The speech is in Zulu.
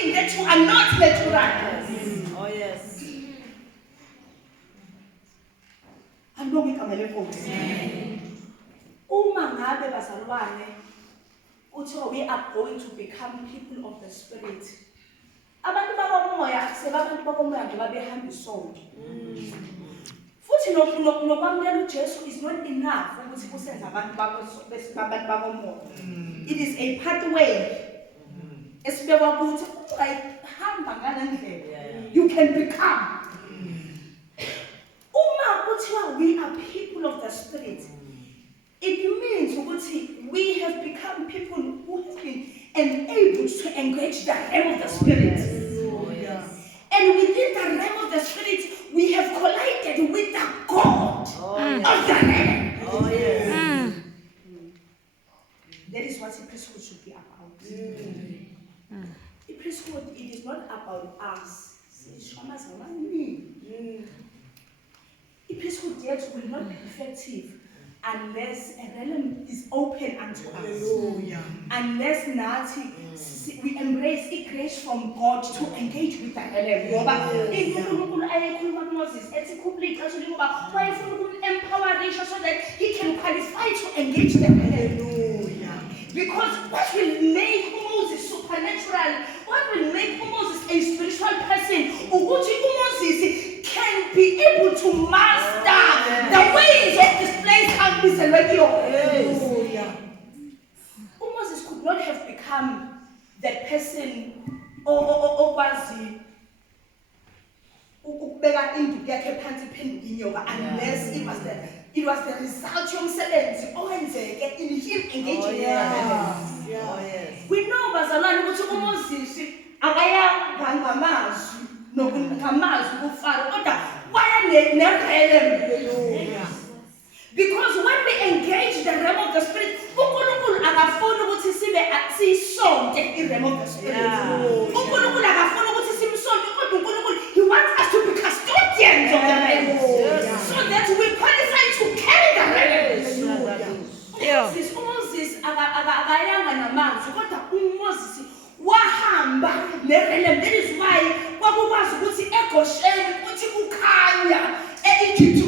something that you are not natural. Oh yes. Andonge igama lenkosi. Uma ngabe bazalwane uthiwa we are going to become people of the spirit. Abantu bakomoya akuseba abantu bakomoya nje babehamba isonto. Futhi nokwamukela uJesu is not enough ukuthi kusenze abantu bakomoya. It is a pathway. Esibekwa ukuthi ungayihamba ngalendlela you can become. Uma kuthiwa we are people of the spirit, it means ukuthi we have become people who have been enabled to engage the realm of the spirit. And within the realm of the spirit, we have collided with the God of the realm. That is what the priesthood should be about. The priesthood, it is not about us. The priesthood yet will not be effective unless a realm is open unto us. Unless we embrace a grace from God to engage with the realm. Moses, so that he can qualify to engage the realm. Because what will make Moses supernatural, what will make Moses a spiritual person, Moses can be able to master the ways of this place and this Moses could not have become that person unless it was the result yomsebenzi owenzeke in him engaging. We know bazalwane ukuthi uMoses akayanga ngamazwi nokungamazwi kuFaro kodwa waya nerealm. Because when we engage the realm of the spirit, uNkulunkulu akafuna ukuthi sibe sisonke irealm of the spirit. uNkulunkulu akafuna ukuthi simsonke kodwa uNkulunkulu he wants us to be custodians of the realm. So that we qualify to carry the realm. Moses akayanga namanzi kodwa uMoses wahamba nerealm. That is why kwakukwazi ukuthi eGosheni kuthi kukhanya eEgypt